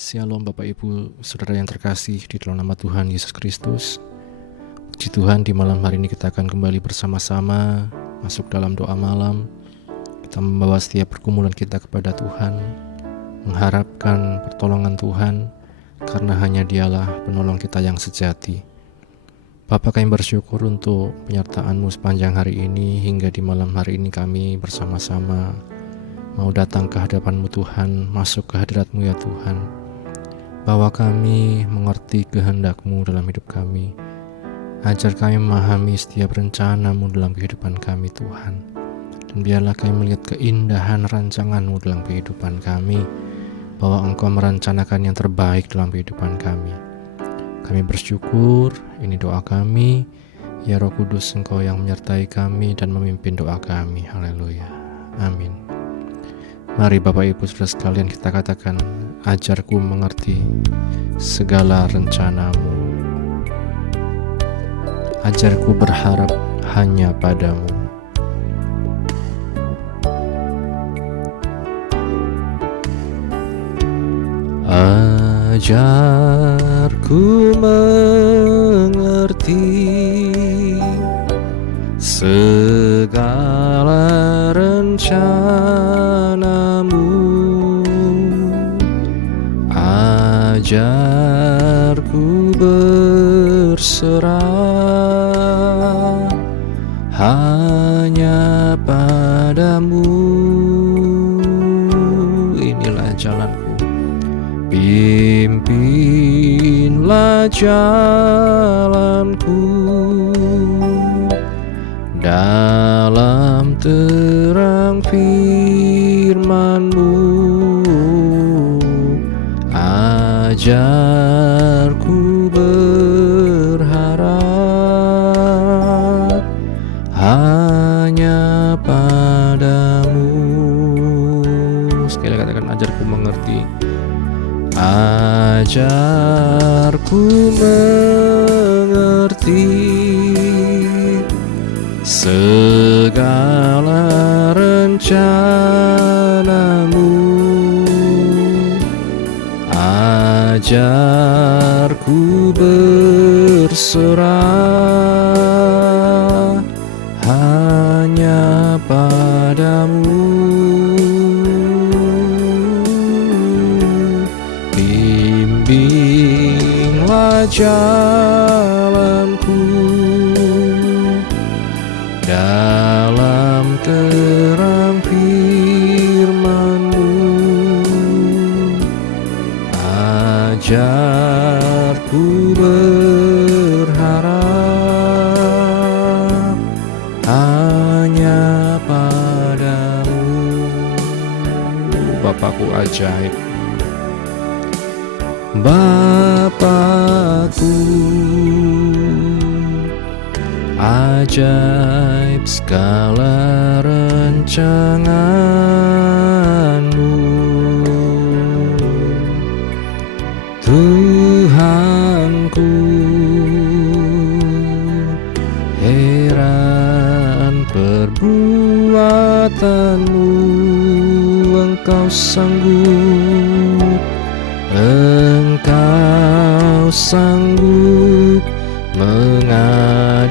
Shalom Bapak Ibu Saudara yang terkasih di dalam nama Tuhan Yesus Kristus. Puji Tuhan, di malam hari ini kita akan kembali bersama-sama masuk dalam doa malam. Kita membawa setiap pergumulan kita kepada Tuhan, mengharapkan pertolongan Tuhan, karena hanya Dialah penolong kita yang sejati. Bapa, kami bersyukur untuk penyertaan-Mu sepanjang hari ini, hingga di malam hari ini kami bersama-sama mau datang ke hadapan-Mu Tuhan, masuk ke hadirat-Mu ya Tuhan. Bahwa kami mengerti kehendak-Mu dalam hidup kami. Ajar kami memahami setiap rencana-Mu dalam kehidupan kami Tuhan. Dan biarlah kami melihat keindahan rancangan-Mu dalam kehidupan kami, bahwa Engkau merencanakan yang terbaik dalam kehidupan kami. Kami bersyukur, ini doa kami. Ya Roh Kudus, Engkau yang menyertai kami dan memimpin doa kami. Haleluya. Amin. Mari Bapak Ibu Saudara sekalian kita katakan, ajarku mengerti segala rencana-Mu. Ajarku berharap hanya padamu. Ajarku mengerti segala rencana-Mu. Ajarku berserah hanya padamu. Inilah jalanku, pimpinlah jalanku dalam terang firman-Mu. Ajarku berharap hanya padamu. Sekali katakan, ajarku mengerti. Ajarku mengerti segala rencana-Mu. Ajarku berserah hanya padamu. Bimbinglah jalanku dalam terang firman-Mu. Ajarku berharap hanya padamu. Bapakku ajaib, Bapakku ajaib segala rancangan-Mu. Tuhanku, heran perbuatan-Mu. Engkau sanggup, Engkau sanggup mengadakan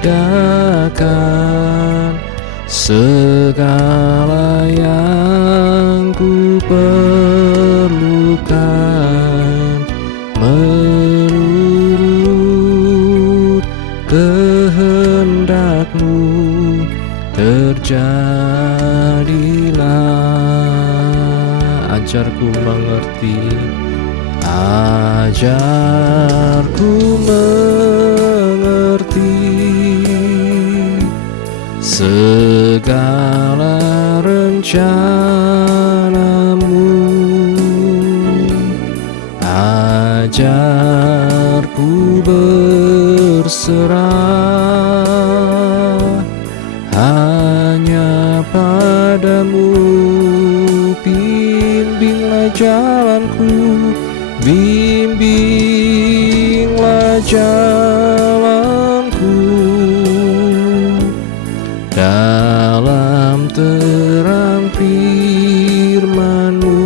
segala yang ku perlukan. Menurut kehendak-Mu terjadilah. Ajarku mengerti, ajarku mengerti segala rencana-Mu. Ajarku berserah hanya padamu. Bimbinglah jalanku, bimbinglah jalanku dalam terang firman-Mu.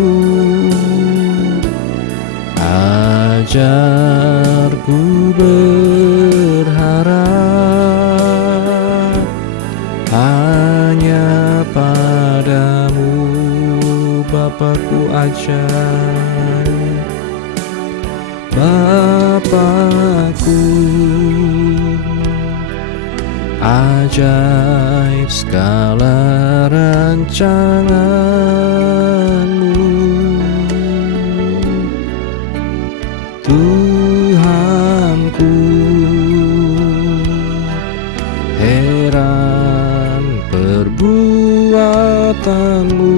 Ajarku berharap hanya padamu, Bapakku ajar, Bapakku. Ajaib segala rancanganmu, Tuhanku. Heran perbuatanmu,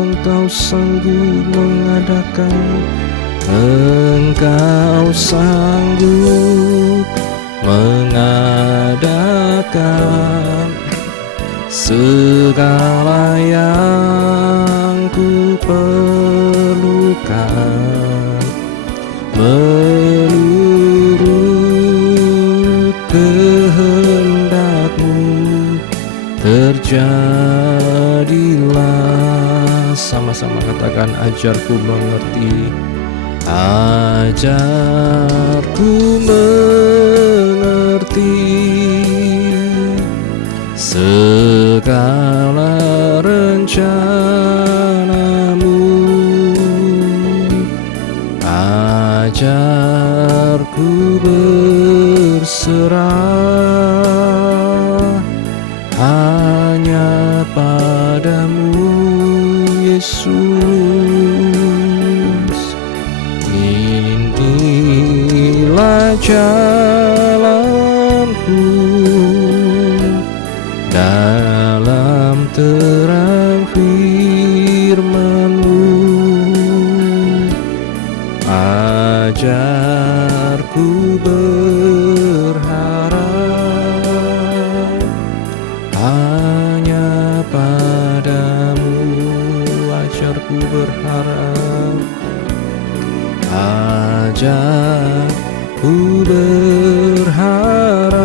Engkau sanggup mengadakan, Engkau sanggup mengadakan segala yang ku perlukan, menurut kehendak-Mu terjadilah. Sama-sama katakan, ajarku mengerti, ajarku mengerti segala rencana-Mu. Ajarku berserah hanya padamu, Yesus. Inilah jalanku dalam terang firman-Mu. Ajarku berharap hanya padamu, ajarku berharap, ajarku berharap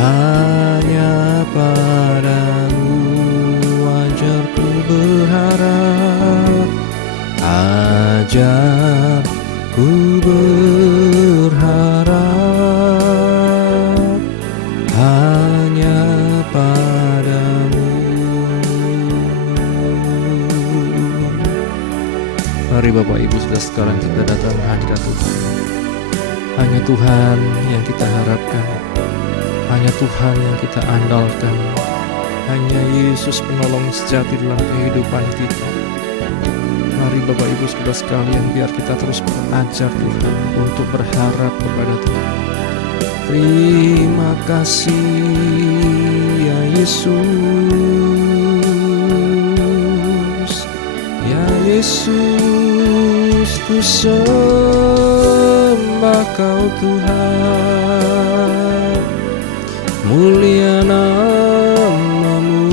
hanya padamu, ajarku berharap, ajarku berharap hanya padamu. Mari Bapak Ibu Saudara sekalian, kita datang hadirat Tuhan. Hanya Tuhan yang kita harapkan, hanya Tuhan yang kita andalkan, hanya Yesus penolong sejati dalam kehidupan kita. Mari Bapak Ibu Saudara sekalian, biar kita terus belajar Tuhan untuk berharap kepada Tuhan. Terima kasih ya Yesus, ya Yesus, ku sembah Kau Tuhan, mulia nama-Mu.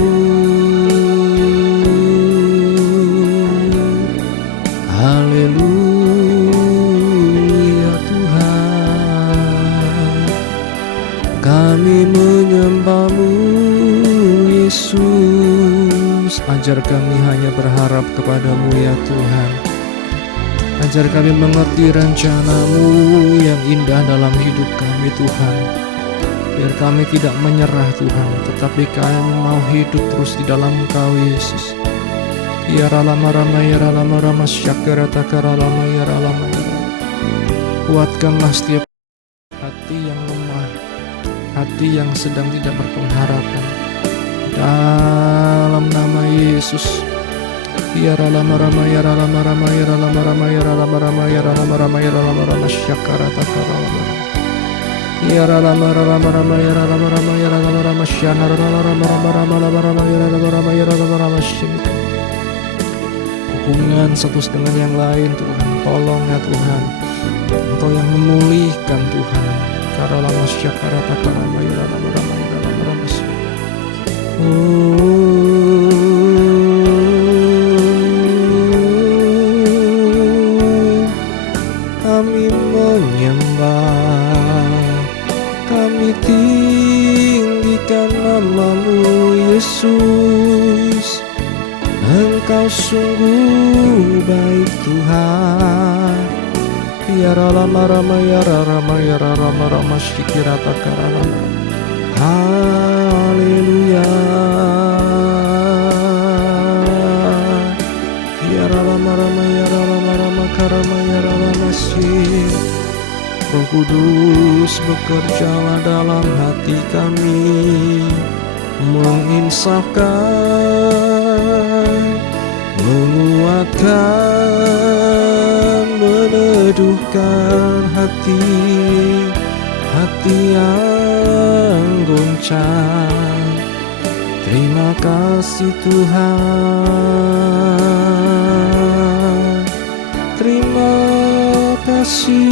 Haleluya Tuhan, kami menyembah-Mu Yesus. Ajar kami hanya berharap kepada-Mu ya Tuhan. Ajar kami mengerti rencana-Mu yang indah dalam hidup kami Tuhan. Biar kami tidak menyerah Tuhan, tetapi kami mau hidup terus di dalam Engkau Yesus. Ya ralama rama ya ralama rama syakara takara lama ya ralama ya. Kuatkanlah setiap hati yang lemah, hati yang sedang tidak berpengharapan, dalam nama Yesus. Ya ralama rama ya ralama rama ya ralama rama ya ralama rama ya ralama rama ya ralama rama syakara takara lama. Ya ralama rama rama ya ralama rama ya ralama rama syana ralama rama rama rama rama rama ya ralama rama ya ralama rama syana. Hubungan satu dengan yang lain Tuhan, tolong ya Tuhan, Engkau yang memulihkan Tuhan. Karena lama syakara takara lama ya ralama rama ya ralama rama syana. Kami menyembah, kami tinggikan nama-Mu Yesus. Engkau sungguh baik Tuhan. rama rama yara rama yara rama rama shikirata karana. Haleluya. Yara rama rama yara rama rama karama yara rama shik. Roh Kudus bekerjalah dalam hati kami, menginsafkan, menguatkan, meneduhkan hati yang goncang. Terima kasih Tuhan, terima kasih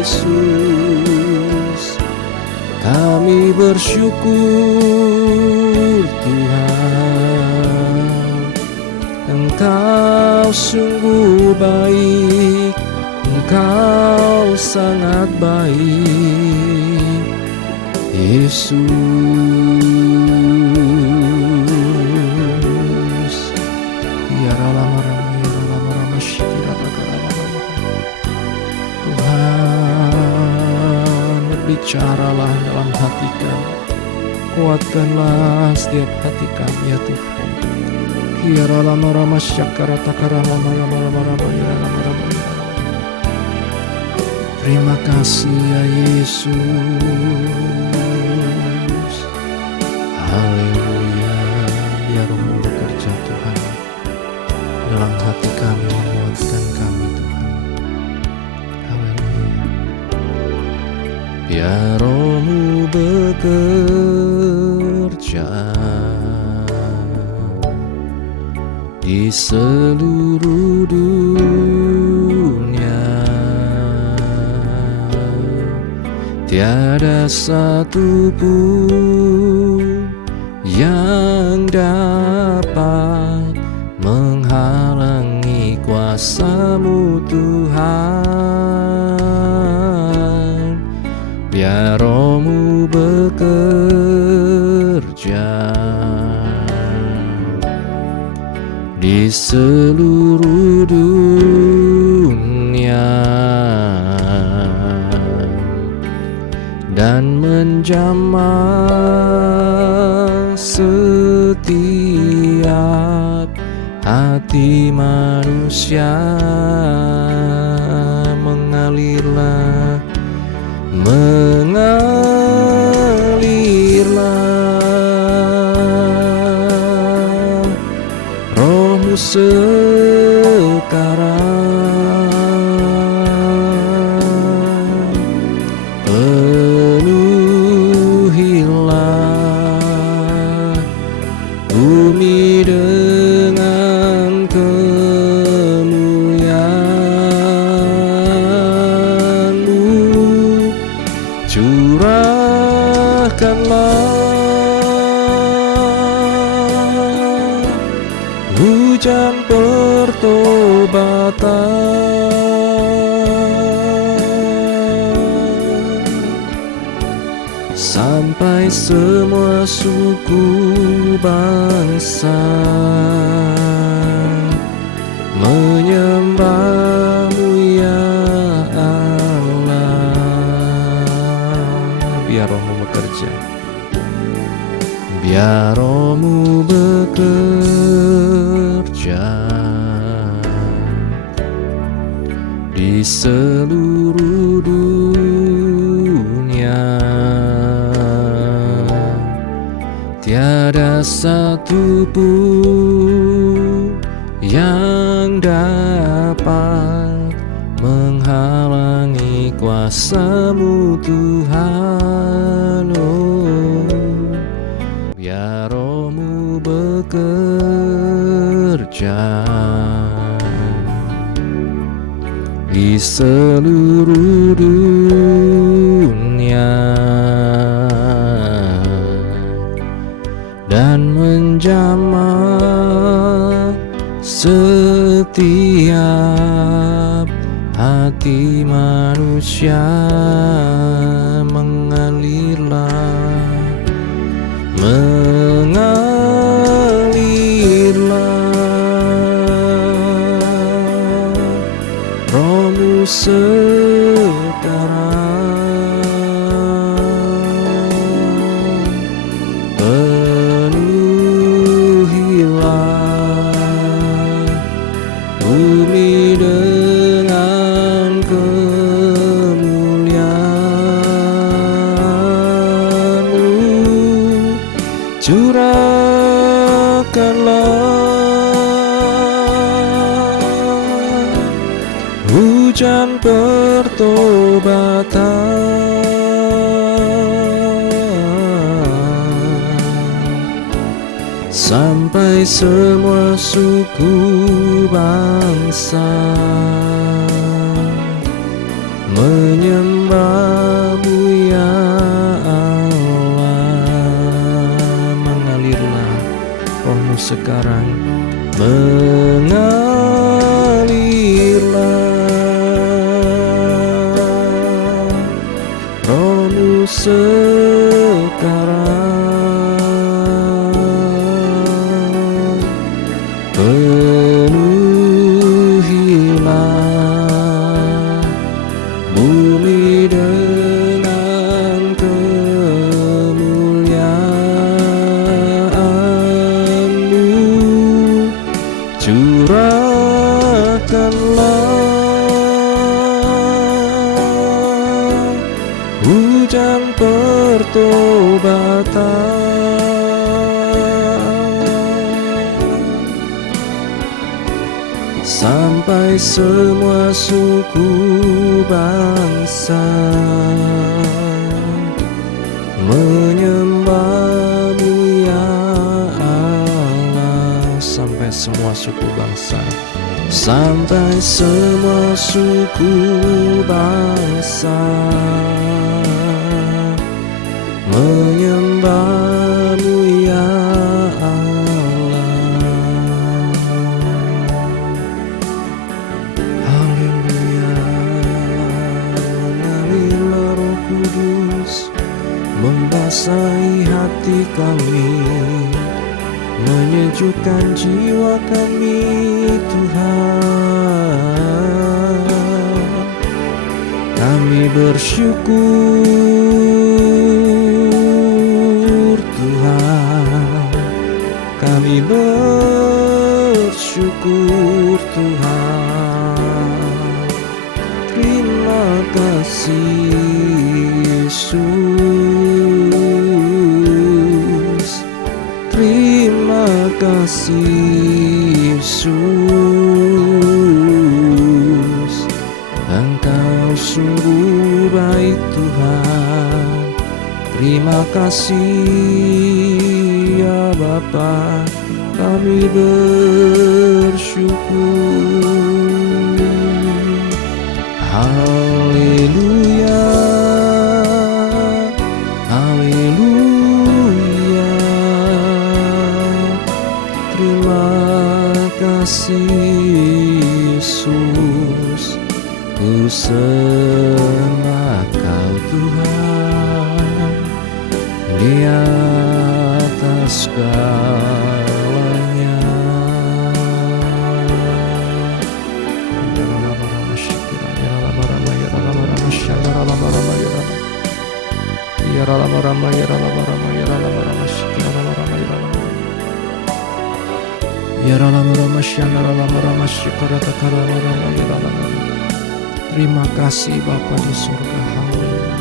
Yesus. Kami bersyukur Tuhan, Engkau sungguh baik, Engkau sangat baik Yesus. Tuhan, berbicaralah dalam hati kami, kuatkanlah setiap hati kami ya Tuhan. Kiara lama rama syakara takara lama rama rama rama ya rama rama ya. Terima kasih ya Yesus. Haleluya. Biar Roh-Mu bekerja Tuhan dalam hati kami, menguatkan kami Tuhan. Haleluya. Biar Roh-Mu bekerja di seluruh dunia. Tiada satu pun yang dapat menghalangi kuasa-Mu Tuhan. Biar Roh-Mu bekerja di seluruh dunia dan menjamah setiap hati manusia. Mengalirlah, Roh-Mu sekarang. Penuhilah bumi dengan kemuliaan-Mu. Curahkanlah hujan pertobatan sampai semua suku bangsa menyembah-Mu ya Allah. Biar Roh-Mu bekerja, biar Roh-Mu bekerja di seluruh dunia. Tiada satu pun yang dapat menghalangi kuasa-Mu Tuhan. Oh, biar Roh-Mu bekerja di seluruh dunia dan menjamah setiap hati manusia. Mengalirlah sekarang, penuhilah bumi dengan kemuliaan-Mu, curahkanlah hujan pertobatan sampai semua suku bangsa menyembah-Mu ya Allah. Mengalirlah Roh-Mu sekarang, mengalirlah Roh-Mu sekarang, penuhilah bumi dengan kemuliaan-Mu, curahkanlah hujan pertobatan sampai semua suku bangsa menyembah-Mu ya Allah. Sampai semua suku bangsa, sampai semua suku bangsa menyembah-Mu ya Allah. Haleluya. Mengalirlah Roh Kudus, membasahi hati kami, menyejukkan jiwa kami Tuhan. Kami bersyukur Tuhan, kami bersyukur Tuhan. Terima kasih Yesus, terima kasih Yesus. Engkau sungguh baik Tuhan. Terima kasih ya Bapa, kami bersyukur. Haleluya, haleluya. Terima kasih Yesus, ku sembah Kau Tuhan di atas segalanya. Terima kasih Bapa di surga, haleluya.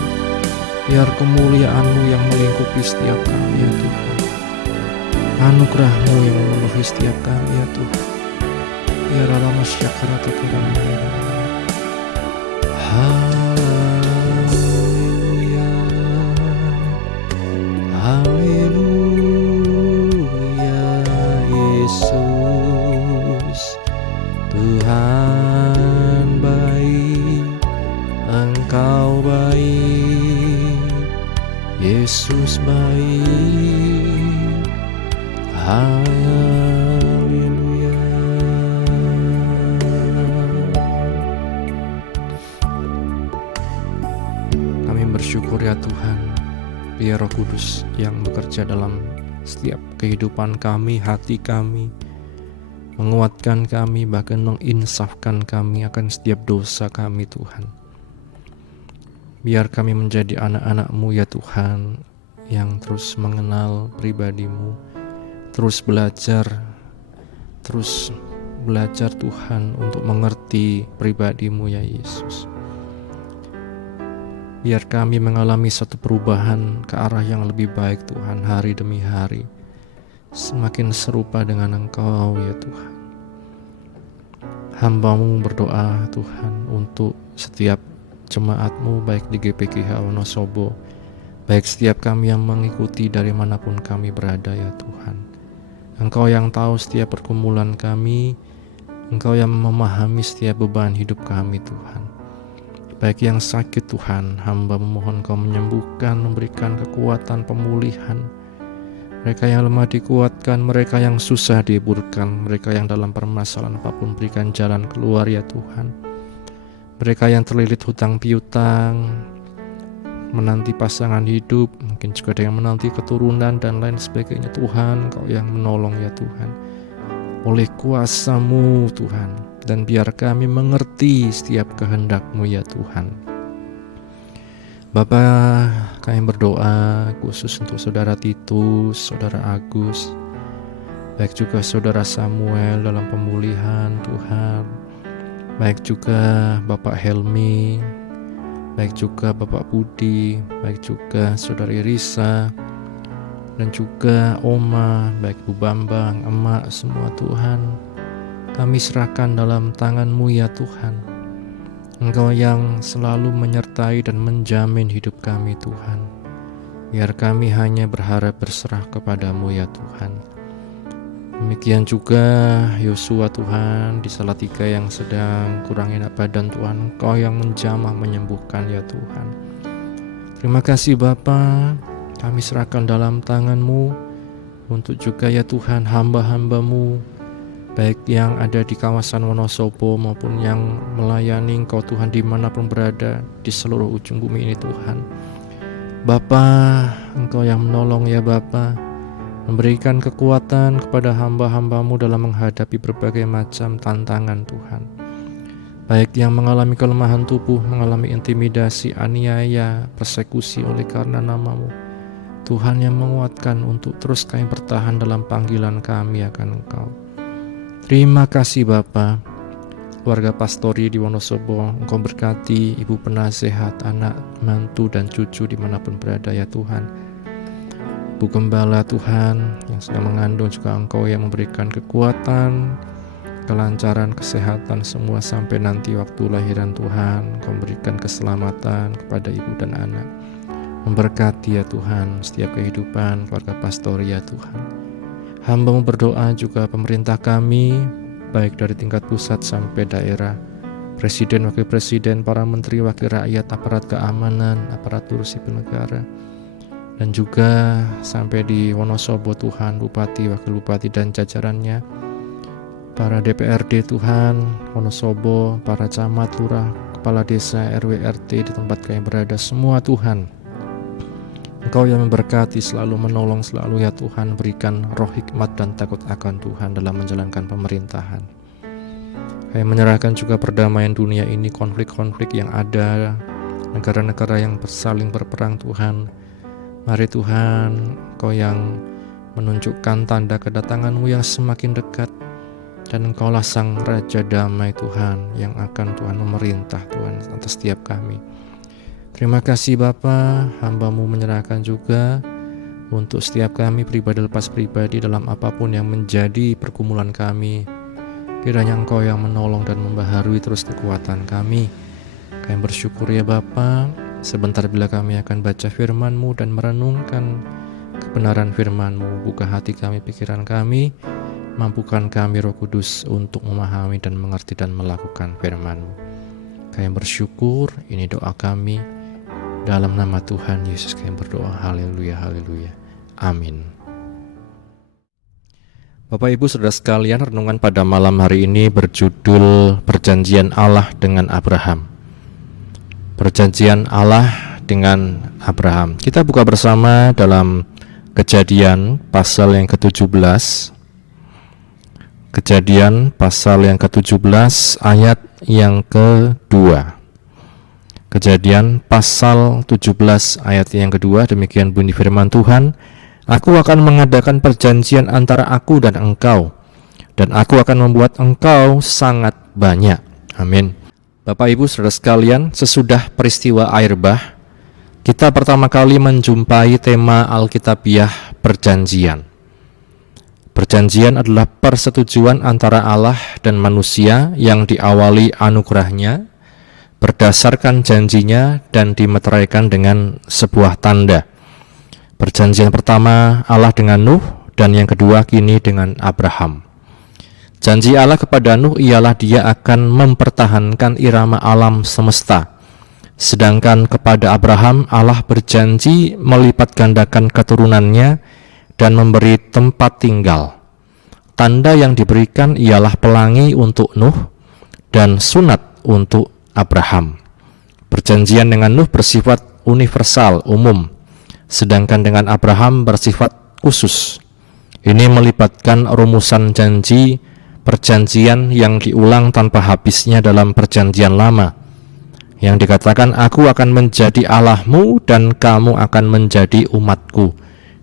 Biar kemuliaan-Mu yang melingkupi setiap kami ya Tuhan, anugerah-Mu yang memenuhi setiap kami ya Tuhan. Ya dalam masyakarata karamaya. Haleluya, haleluya. Yesus Tuhan baik, Engkau baik, Yesus baik. Haleluya. Kami bersyukur ya Tuhan, biar Roh Kudus yang bekerja dalam setiap kehidupan kami, hati kami, menguatkan kami, bahkan menginsafkan kami akan setiap dosa kami Tuhan. Biar kami menjadi anak-anak-Mu ya Tuhan, yang terus mengenal pribadi-Mu, terus belajar Tuhan untuk mengerti pribadi-Mu ya Yesus. Biar kami mengalami satu perubahan ke arah yang lebih baik Tuhan, hari demi hari, semakin serupa dengan Engkau ya Tuhan. Hamba-Mu berdoa Tuhan untuk setiap jemaat-Mu, baik di GPKH Wonosobo, baik setiap kami yang mengikuti dari manapun kami berada ya Tuhan. Engkau yang tahu setiap pergumulan kami, Engkau yang memahami setiap beban hidup kami Tuhan. Baik yang sakit Tuhan, hamba memohon Kau menyembuhkan, memberikan kekuatan pemulihan. Mereka yang lemah dikuatkan, mereka yang susah dihiburkan, mereka yang dalam permasalahan apapun berikan jalan keluar ya Tuhan. Mereka yang terlilit hutang piutang, menanti pasangan hidup, mungkin juga ada yang menanti keturunan dan lain sebagainya Tuhan, Kau yang menolong ya Tuhan. Oleh kuasa-Mu Tuhan, dan biar kami mengerti setiap kehendak-Mu ya Tuhan. Bapa, kami berdoa khusus untuk Saudara Titus, Saudara Agus, baik juga Saudara Samuel dalam pemulihan Tuhan, baik juga Bapak Helmi, baik juga Bapak Budi, baik juga Saudara Irisa, dan juga Oma, baik Bu Bambang, Emak, semua Tuhan, kami serahkan dalam tangan-Mu ya Tuhan. Engkau yang selalu menyertai dan menjamin hidup kami Tuhan. Biar kami hanya berharap berserah kepada-Mu ya Tuhan. Demikian juga Yosua Tuhan di Salatiga yang sedang kurang enak badan Tuhan, Engkau yang menjamah menyembuhkan ya Tuhan. Terima kasih Bapa, kami serahkan dalam tangan-Mu untuk juga ya Tuhan hamba-hamba-Mu, baik yang ada di kawasan Wonosobo maupun yang melayani Engkau Tuhan dimanapun berada di seluruh ujung bumi ini Tuhan. Bapa, Engkau yang menolong ya Bapa, memberikan kekuatan kepada hamba-hamba-Mu dalam menghadapi berbagai macam tantangan Tuhan. Baik yang mengalami kelemahan tubuh, mengalami intimidasi, aniaya, persekusi oleh karena nama-Mu, Tuhan yang menguatkan untuk terus kami bertahan dalam panggilan kami akan Engkau. Terima kasih Bapa. Keluarga pastori di Wonosobo, Engkau berkati ibu penasehat, anak, mantu, dan cucu dimanapun berada ya Tuhan. Bu Gembala Tuhan yang sedang mengandung juga Engkau yang memberikan kekuatan, kelancaran, kesehatan semua sampai nanti waktu lahiran Tuhan. Engkau memberikan keselamatan kepada ibu dan anak. Memberkati ya Tuhan setiap kehidupan keluarga pastori ya Tuhan. Hamba-Mu berdoa juga pemerintah kami, baik dari tingkat pusat sampai daerah, presiden, wakil presiden, para menteri, wakil rakyat, aparat keamanan, aparatur sipil negara, dan juga sampai di Wonosobo Tuhan, bupati, wakil bupati dan jajarannya, para DPRD Tuhan, Wonosobo, para camat, lurah, kepala desa, RW, RT di tempat kami berada, semua Tuhan. Engkau yang memberkati, selalu menolong, selalu ya Tuhan, berikan roh hikmat dan takut akan Tuhan dalam menjalankan pemerintahan. Kami menyerahkan juga perdamaian dunia ini, konflik-konflik yang ada, negara-negara yang saling berperang Tuhan. Mari Tuhan, Engkau yang menunjukkan tanda kedatangan-Mu yang semakin dekat, dan Engkaulah Sang Raja Damai Tuhan, yang akan Tuhan memerintah Tuhan atas setiap kami. Terima kasih Bapa, hamba-Mu menyerahkan juga untuk setiap kami pribadi lepas pribadi dalam apapun yang menjadi pergumulan kami. Kiranya Engkau yang menolong dan membaharui terus kekuatan kami. Kami bersyukur ya Bapa, sebentar bila kami akan baca firman-Mu dan merenungkan kebenaran firman-Mu. Buka hati kami, pikiran kami, mampukan kami Roh Kudus untuk memahami dan mengerti dan melakukan firman-Mu. Kami bersyukur, ini doa kami. Dalam nama Tuhan Yesus kami berdoa. Haleluya, haleluya. Amin. Bapak Ibu Saudara sekalian, renungan pada malam hari ini berjudul Perjanjian Allah dengan Abraham. Perjanjian Allah dengan Abraham. Kita buka bersama dalam Kejadian pasal yang ke-17. Kejadian pasal yang ke-17 ayat yang kedua. Kejadian pasal 17 ayat yang kedua, demikian bunyi firman Tuhan. Aku akan mengadakan perjanjian antara aku dan engkau, dan aku akan membuat engkau sangat banyak. Amin. Bapak Ibu Saudara sekalian, sesudah peristiwa air bah, kita pertama kali menjumpai tema Alkitabiah perjanjian. Perjanjian adalah persetujuan antara Allah dan manusia yang diawali anugerahnya, berdasarkan janjinya dan dimeteraikan dengan sebuah tanda. Perjanjian pertama Allah dengan Nuh, dan yang kedua kini dengan Abraham. Janji Allah kepada Nuh ialah dia akan mempertahankan irama alam semesta. Sedangkan kepada Abraham Allah berjanji melipat gandakan keturunannya dan memberi tempat tinggal. Tanda yang diberikan ialah pelangi untuk Nuh dan sunat untuk Abraham. Perjanjian dengan Nuh bersifat universal, umum, sedangkan dengan Abraham bersifat khusus. Ini melibatkan rumusan janji perjanjian yang diulang tanpa habisnya dalam perjanjian lama, yang dikatakan aku akan menjadi Allahmu dan kamu akan menjadi umatku,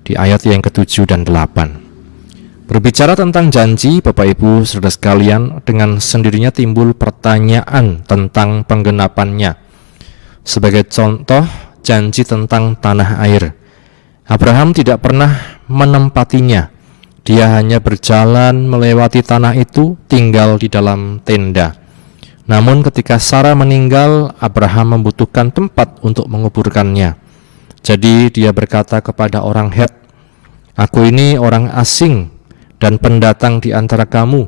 di ayat yang ke-7 dan 8. Berbicara tentang janji, Bapak Ibu Saudara sekalian, dengan sendirinya timbul pertanyaan tentang penggenapannya. Sebagai contoh, janji tentang tanah air. Abraham tidak pernah menempatinya. Dia hanya berjalan melewati tanah itu, tinggal di dalam tenda. Namun ketika Sarah meninggal, Abraham membutuhkan tempat untuk menguburkannya. Jadi dia berkata kepada orang Het, aku ini orang asing dan pendatang di antara kamu.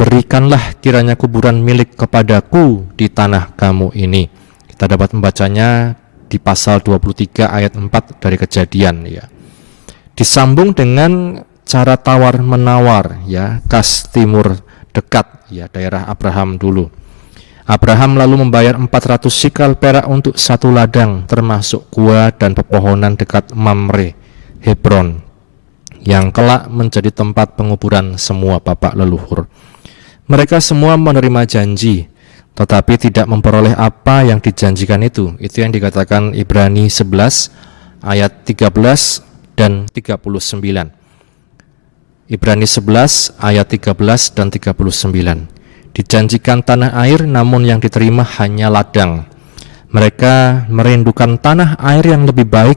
Berikanlah kiranya kuburan milik kepadaku di tanah kamu ini. Kita dapat membacanya di pasal 23 ayat 4 dari Kejadian, ya. Disambung dengan cara tawar-menawar, ya, khas timur dekat, ya, daerah Abraham dulu. Abraham lalu membayar 400 sikal perak untuk satu ladang, termasuk gua dan pepohonan dekat Mamre, Hebron, yang kelak menjadi tempat penguburan semua bapak leluhur. Mereka semua menerima janji, tetapi tidak memperoleh apa yang dijanjikan itu. Itu yang dikatakan Ibrani 11 ayat 13 dan 39. Ibrani 11 ayat 13 dan 39. Dijanjikan tanah air, namun yang diterima hanya ladang. Mereka merindukan tanah air yang lebih baik,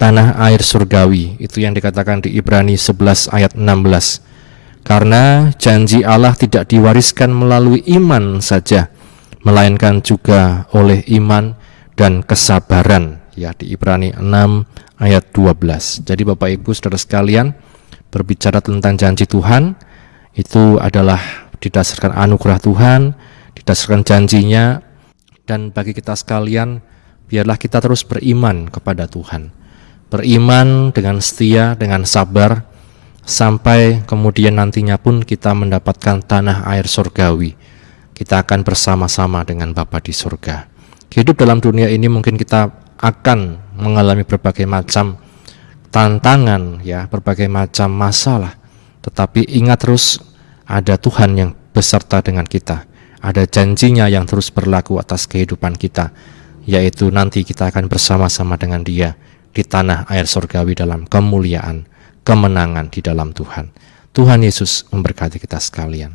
tanah air surgawi. Itu yang dikatakan di Ibrani 11 ayat 16. Karena janji Allah tidak diwariskan melalui iman saja, melainkan juga oleh iman dan kesabaran, ya, di Ibrani 6 ayat 12. Jadi Bapak Ibu Saudara sekalian, berbicara tentang janji Tuhan itu adalah didasarkan anugerah Tuhan, didasarkan janjinya, dan bagi kita sekalian, biarlah kita terus beriman kepada Tuhan. Beriman dengan setia, dengan sabar, sampai kemudian nantinya pun kita mendapatkan tanah air surgawi. Kita akan bersama-sama dengan Bapa di surga. Hidup dalam dunia ini mungkin kita akan mengalami berbagai macam tantangan, ya, berbagai macam masalah. Tetapi ingat terus, ada Tuhan yang beserta dengan kita. Ada janjinya yang terus berlaku atas kehidupan kita, yaitu nanti kita akan bersama-sama dengan Dia di tanah air surgawi dalam kemuliaan, kemenangan di dalam Tuhan. Tuhan Yesus memberkati kita sekalian.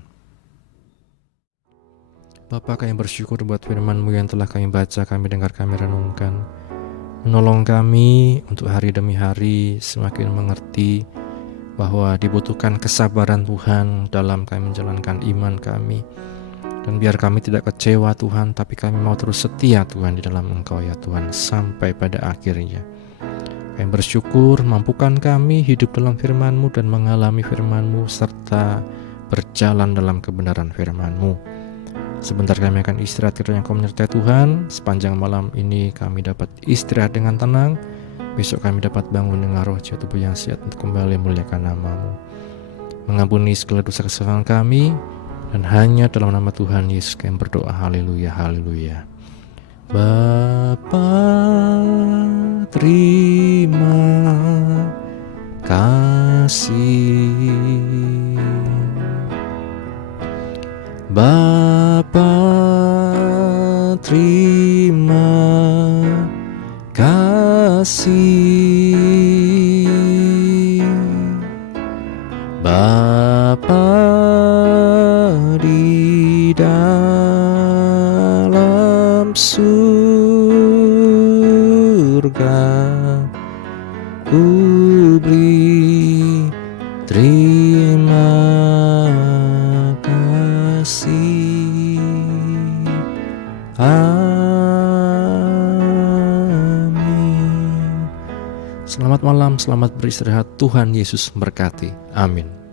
Bapa, kami bersyukur buat firman-Mu yang telah kami baca, kami dengar, kami renungkan. Menolong kami untuk hari demi hari semakin mengerti bahwa dibutuhkan kesabaran Tuhan dalam kami menjalankan iman kami. Dan biar kami tidak kecewa Tuhan, tapi kami mau terus setia Tuhan di dalam Engkau, ya Tuhan, sampai pada akhirnya. Kami bersyukur mampukan kami hidup dalam firman-Mu dan mengalami firman-Mu serta berjalan dalam kebenaran firman-Mu. Sebentar kami akan istirahat, kiranya Engkau menyertai Tuhan. Sepanjang malam ini kami dapat istirahat dengan tenang. Besok kami dapat bangun dengan roh jiwa tubuh yang sehat untuk kembali muliakan nama-Mu. Mengampuni segala dosa kesalahan kami, dan hanya dalam nama Tuhan Yesus kami berdoa. Haleluya, haleluya. Bapa, terima kasih. Bapa, terima kasih. Bapa di dalam surga, ku beri terima kasih. Amin. Selamat malam, selamat beristirahat. Tuhan Yesus memberkati. Amin.